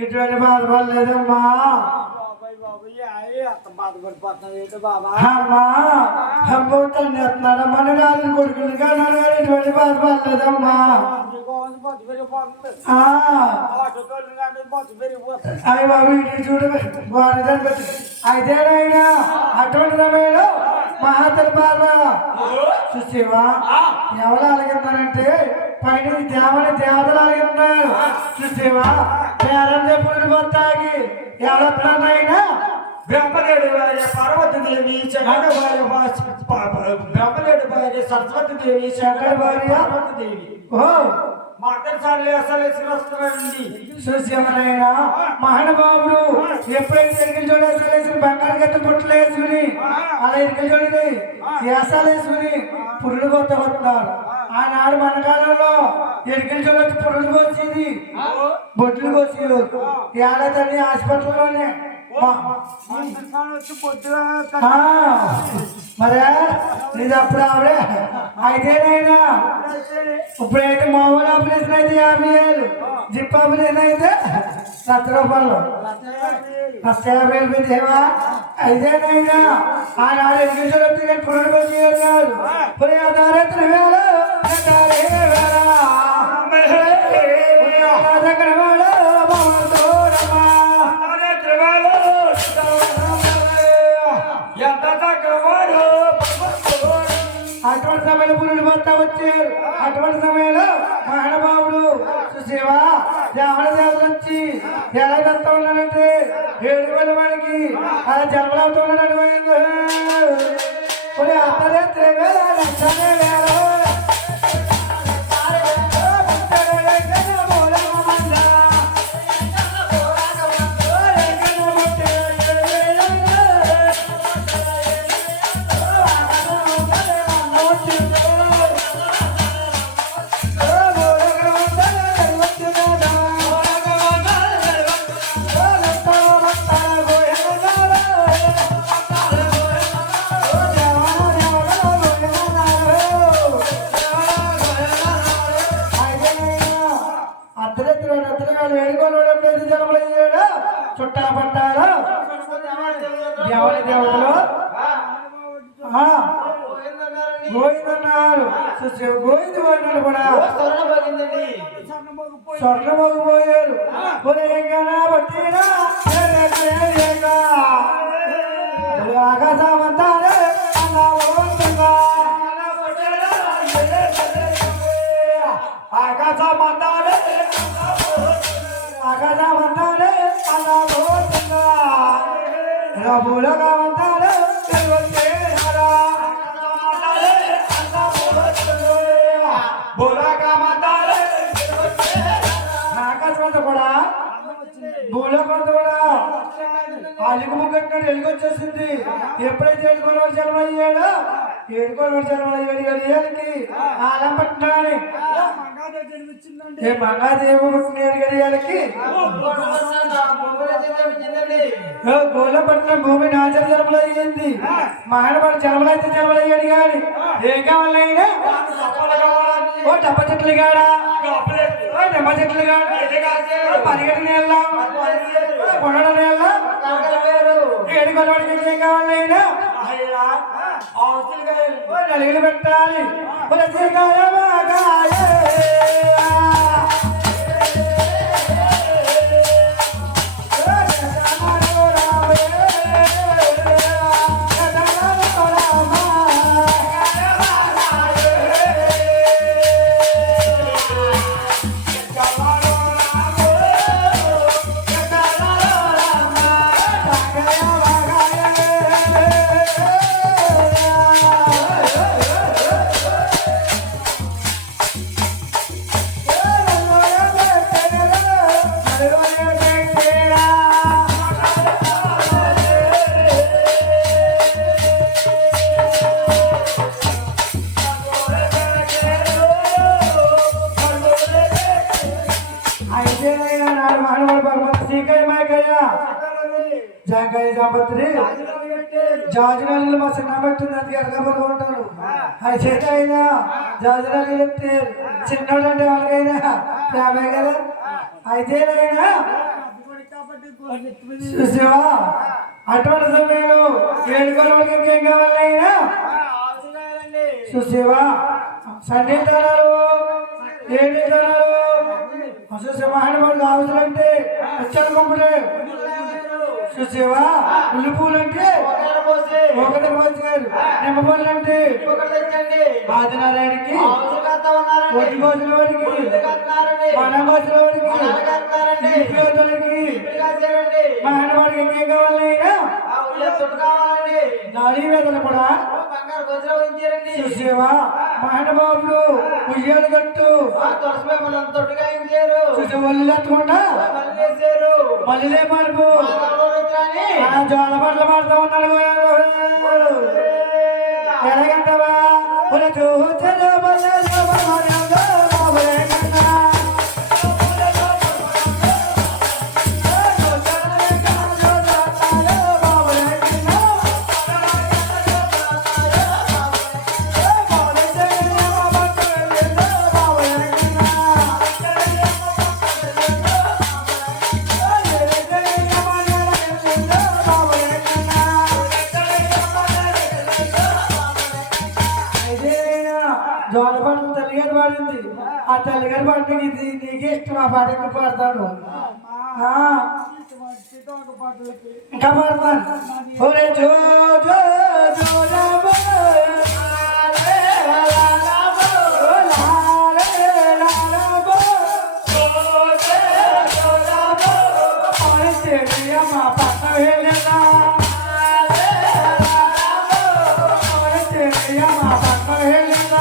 ఇటువంటి బాధపడలేదమ్మా అమ్మా అమ్మో తల్లి ఎత్తున్నాడమ్మా నేను కొడుకులు కానీ ఇటువంటి బాధపడలేదమ్మా అయ్యి బాబు ఇంటికి చూడు బాగుంది అయితేనైనా అటువంటి సమయంలో మహాతల్లి బాధ చూసేవా ఎవరు అలగిస్తారంటే పైన దేవతలు అలగిస్తున్నారు చూసేవా పేరం చెప్పుడు పోతాకి ఎవరొస్తున్నారైనా బ్రహ్మదేవుడి భార్య పార్వతీదేవి చంద్రుడి భార్య బ్రహ్మదేవుడి భార్య సరస్వతీదేవి శంకరుడి భార్య పార్వతీదేవి మాట్లాడాలి అసలు వస్తున్నారండి చూసేవరైనా మహానుభావుడు ఎప్పుడైతే ఎరికలు చూడేసాలేసుకుని బంగారు గత్త బొట్లు వేసుకుని అలా ఎరికలు చూడని వేసాలు వేసుకుని పురుడు కొత్త వస్తున్నారు ఆనాడు మన కాలంలో ఎరికలు చూడొచ్చు పురుడు వచ్చేది బొట్లు కోసేది ఏడాది హాస్పిటల్లోనే మరే ఇది అప్పుడు ఆవిడే అయితేనైనా ఇప్పుడైతే మామూలు ఆపరేషన్ అయితే 50,000 జిప్ ఆపరేషన్ అయితే 1,00,000 రూపాయలు 1,50,000 దేవా అయితేనైనా ఆనాడు ఎగ్జిబిషన్ వస్తే కానీ పురుడు వచ్చేది కాదు పురి ఆధారిత వేళ అటువంటి సమయంలో పురుడు భర్త వచ్చారు అటువంటి సమయంలో మహానుభావుడు చూసేవా దేవడ దేవతలు వచ్చి ఎలా వెళ్తా ఉన్నాడంటే 7,000 వాడికి అలా జన్మలవుతూ ఉన్నాడు అత్తలే 3,000 చుట్టా పట్టాలు దేవతలు గోయిందన్నారు గోయింది పోయినాడు కూడా స్వర్ణమోగు పోయారు ఆకాశమంతానే ఆకాశమంతానే ఆకాశమంతానే భూలోకమంతానే ఆకాశమంతా కూడా భూలోకంతా కూడా అలిగి ముగ్గట్టినాడు ఎలుగొచ్చేసింది ఎప్పుడైతే ఏడుకోవాడు జన్మ అయ్యాడో ఏడుకోవాడు జన్మ అయ్యాడు గడియాలకి ఆలం పట్టినాడు ఏ మంగాదేవి పుట్టిన గడియాలకి గోలపట్నం భూమి నాచర జన్మలు అయ్యింది మహానవాడు జన్మలు అయితే జన్మలు అయ్యాడు కానీ ఏం కావాలైనా ఓ డబ్బ చెట్లు కాడా నిమ్మ చెట్లు కాడా పరిగెట నీళ్ళ కొనడ నీళ్ళ ఏడుకోవాడికి ఏం కావాలైనా నలుగులు పెట్టాలి అయితేనైనా నాడు మానవుడు భగవంతు శ్రీకయ్య మాయకయ్య జాంకాయ జాపత్రి జాజునాలు మా చిన్న పెట్టింది అందుకే ఎరగబడి ఉంటాను అయితే అయినా జాజునాలు చెప్తే చిన్నోడు అంటే వాళ్ళకైనా ఫ్యామే కదా అయితేనైనా చూసావా అటువంటి సమయంలో ఏడుకోవడానికి ఇంకేం కావాలైనా చూసావా సన్నిధానాలు ఏడుతారు మహానుభావులు అవసరంటే వచ్చారు పంపుడే చూసావా ఉల్లి పూలు అంటే ఒకటి పోసారు నిమ్మ పళ్ళు అంటే ఆదినారాయణకి ఒట్టి కోసిన వాడికి మనం కోసిన వాడికి మహానుభావుడికి ఇంకేం కావాలైనా నాడీ వేదన కూడా చూసేవా మహానుభావులు ఉయ్యాలు కట్టు చూసే ఒళ్ళు ఎత్తకుండా మళ్ళీ పడుపు జోల పట్ల పడుతూ ఉన్నాడు ఎలాగంటవా చూచరు జోలపాటలు తల్లిగారు పాడింది ఆ తల్లిగారు పాటకి ఇది నీకే ఇష్టం ఆ పాట ఎక్కువ పాడతాను ఇంకా పాడతాను ఒరే జో జో జోలబో మా పక్క వెళ్ళా మా పక్క వెళ్ళా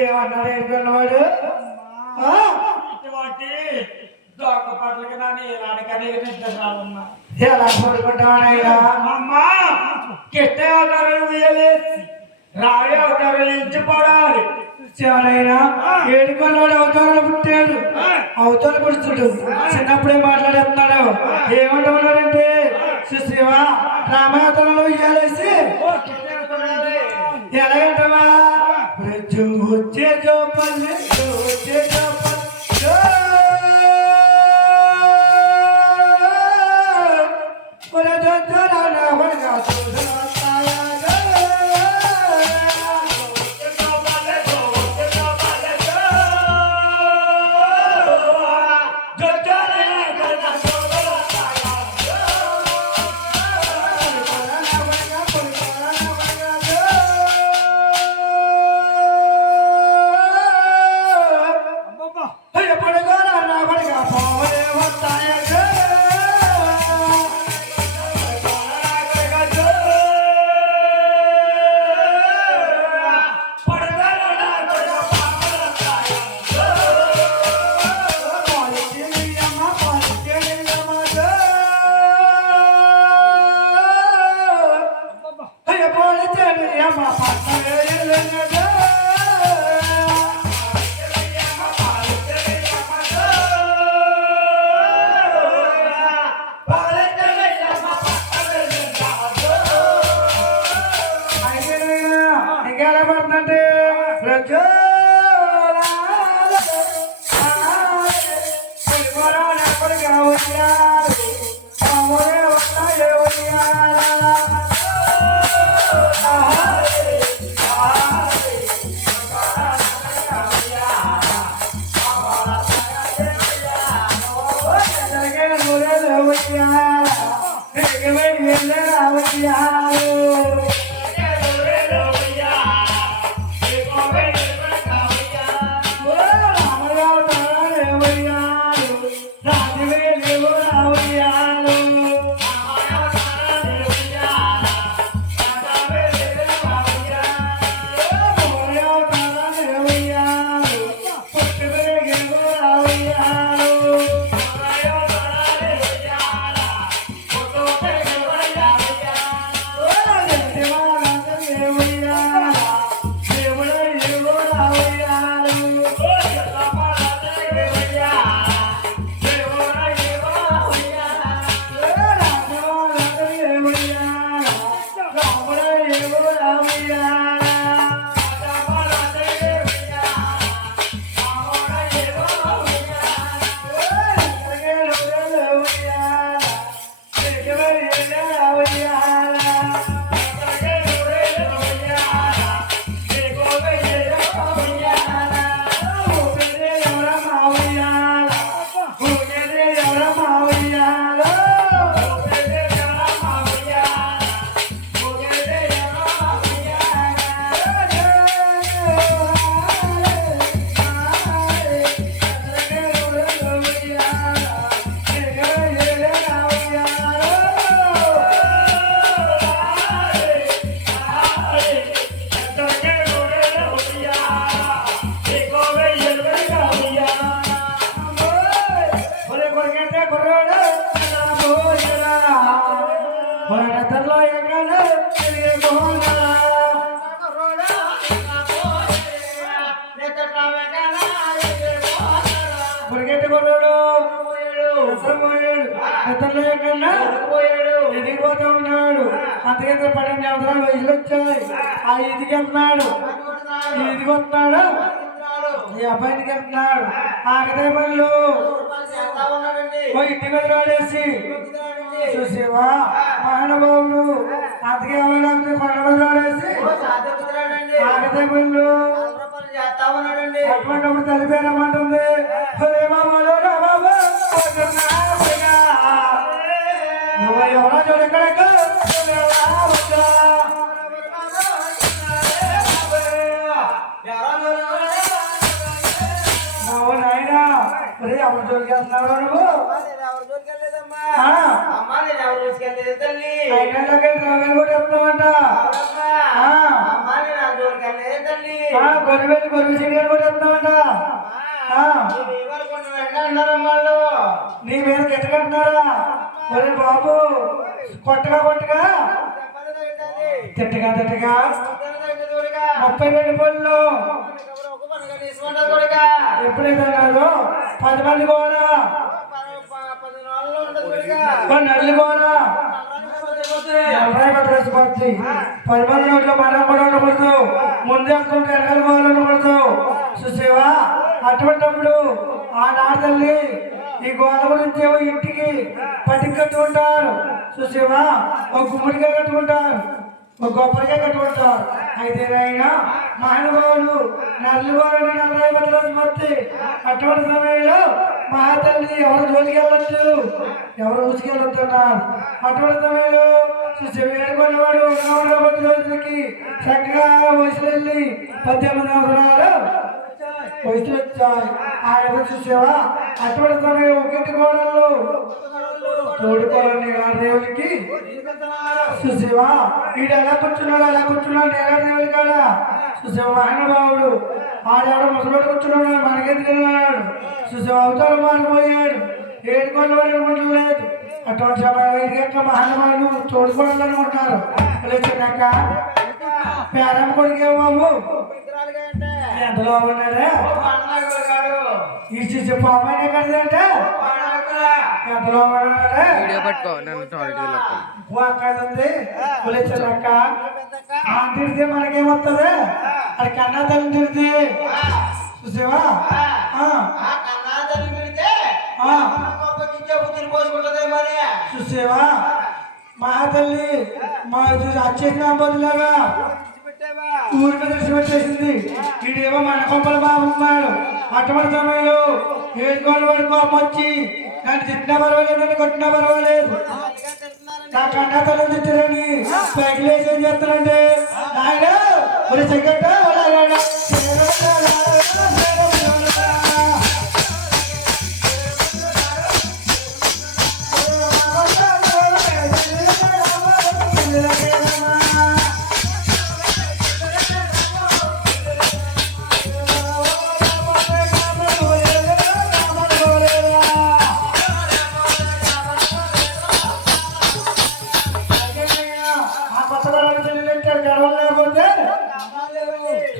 ఏమన్నాడు ఏడుకున్నవాడు దొంగ పట్లకి నన్ను ఇలాంటికనే నిద్ర రావమ్మా ఎలా పడుకుంటావాడైనా అమ్మా కిట్ట అవతారాలు వేయలేసి రావే అవతారాలు ఎంచిపోవాలి శివనైనా ఏడుకున్నవాడు అవతారాలు పుట్టాడు అవతారాలు పుడుతుడు చిన్నప్పుడే మాట్లాడేస్తున్నాడు ఏమంటున్నాడంటే సుశివ రామావతారంలో వేయాలేసి ఎలాగంటవా వచ్చే జోపల్లి వచ్చే కొన్నాడు నిద్రపోయాడు కన్నా ఎదిగిపోతూ ఉన్నాడు. అంతకంటే 12 సంవత్సరాలు వయసులు వచ్చాయి. ఆ ఇదికి వెళ్తున్నాడు, ఇదికి వస్తున్నాడు, ఈ అబ్బాయికి వెళ్తున్నాడు. ఆకతే పనులు ఇంటి మీద రాడేసి చూసేవా మహానుభావుడు అందుకే కొండ మీద రాడేసి ఆకతే పనులు అటువంటి తల్లిపేరమ్మంటుంది. నువ్వు ఎవరో చూడు ఎక్కడెక్క నాయనా ఎవరి జోలికి వెళ్తున్నావు నువ్వు? కూడా చెప్తామంట. గొర్రె సీనియర్ కూడా చెప్తామంట. నీ మీద గిట్టకంటున్నారా? ఒరే బాబు కొట్టగా తిట్టగా 32 పళ్ళు ఎప్పుడైతే అన్నారు 10 మంది కూడా నల్లి కూడా 10 మంది నోట్లో మనం కూడా ఉండకూడదు. ముందే అనుకుంటే ఎనకలు వాళ్ళు ఉండకూడదు. చూసేవా అటువంటిప్పుడు ఆ నాటల్ని ఈ గోడ గురించి ఏమో ఇంటికి పటికి కట్టుకుంటారు. చూసేవా ఒక గుమ్మడిగా కట్టుకుంటారు, ఒక గొప్పగా కట్టుకుంటారు. అయితే ఆయన మహానుభావులు నల్లివారు 40 రోజు మొత్తి అటువంటి సమయంలో మహాతల్లి ఎవరు జోలికి వెళ్ళొచ్చు, ఎవరు ఊసుకెళ్ళొస్తున్నారు. అటువంటి సమయంలో వేడుకున్నవాడు 40 రోజులకి చక్కగా వయసులు వెళ్ళి 18 సంవత్సరాలు వయసులు వచ్చాయి. ఆయన చూసేవా అటువంటి సమయం ఒకటి గోడల్లో తోడుకోవాలని దేవుడికి చూసేవా వీడు ఎలా కూర్చున్నాడు దేవుడి కాడ. చూసేవా మహానుభావుడు ఆడాడు ముసలోడు కూర్చున్నాడు, మనకెందుకున్నాడు. చూసేవా అవతారం మారిపోయాడు, ఏడుకోవాలని అనుకుంటలేదు. అటువంటి సమయంలో మహానుభావులు తోడుకోవాలనుకుంటున్నారు. చిన్నాక పేరమ్మ కొడుకే బాబు ఎంతలో ఉన్నాడే ఈ చిచ్చు పాపనే కదంటే ఎంతలో ఉన్నాడే చిన్నాక తిడితే మనకేమవుతుంది? అది కన్నా తల్లి తిడితే చూసేవా చూసేవా మహాతల్లి మా అచ్చేసిన బదులాగా ఊరి మీద పెట్టేసింది. వీడేమో మన కొంపల బాగున్నాడు. అటువంటి సమయంలో ఏడుకోని వాడి కోపం వచ్చి నన్ను తిట్టినా పర్వాలేదు, నన్ను కొట్టినా పర్వాలేదు, నా కన్నా తల్లి తిట్టారని పైకి లేచి ఏం చేస్తారంటే ఆయన ఒక సెకండ్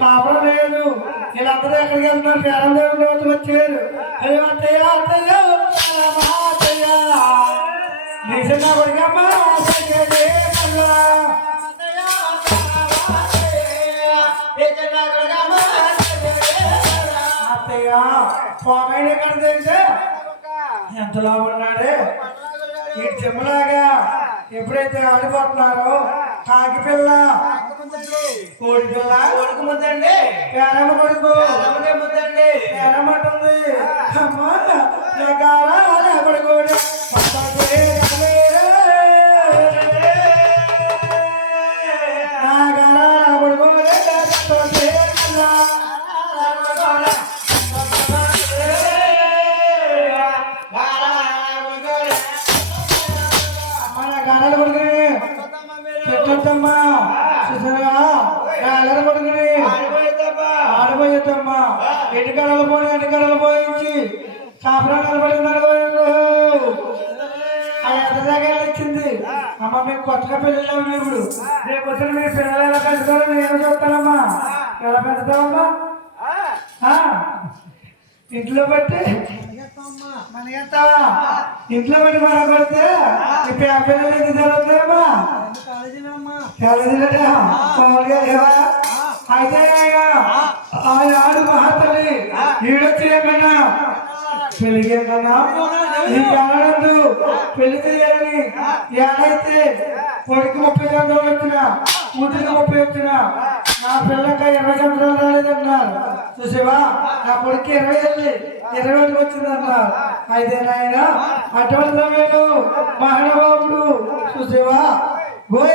కాపురం లేదు. వీళ్ళందరూ ఎక్కడికి వెళ్తున్నారు? పేరం దేవుడి రోజు వచ్చారు. అయ్యో అత్తయ్య అత్తయ్య నిజంగా కొడుకమ్మా అత్తయ్య పోమైనా ఎక్కడ తెలిసే ఎంతలో ఉన్నాడే ఈ చెమ్మలాగా ఎప్పుడైతే ఆడిపోతున్నారో కాకి పిల్ల కోడి పిల్ల కొడుకు ముద్దండి పేరమ్మ కొడుకు ముద్దండి పేరమ్మంటుంది అమ్మా కొడుకోడు ఆడిపోయేద్దమ్మా ఎన్నికడలు పోయించి సాపరాలు నిలబడినారు. ఎంత దగ్గర ఇచ్చింది అమ్మ మేము కొత్తగా పెళ్ళిళ్ళాము. ఇప్పుడు రేపు వచ్చిన మీ పిల్లలు ఎలా పెంచుకోవాలో నేను చూస్తానమ్మా. ఎలా పెంచుతావమ్మా? ఇంట్లో బట్టి మన ఎత్తావా ఇంట్లో పెట్టి మనం కొడితే ఈ పేపర్లు ఎందుకు జరుగుతాయమ్మా కాలేజీలో మామూలుగా లేవా అయితే ఆడు మహాతల్లి ఈడొచ్చి ఏమన్నా పెళ్లికి ఏమన్నా ఈ కాలంలో పెళ్లి చేయాలని ఏడైతే కొడుకు 30 సంవత్సరాలు వచ్చినా కూతురికి 30 వచ్చినా నా పిల్లక 20 సంవత్సరాలు రాలేదన్నారు చూసేవా నా కొడుకు 20 వచ్చిందన్నారు అయితే నాయన అటువంటి సమయంలో మహానుభావుడు చూసేవా గోయ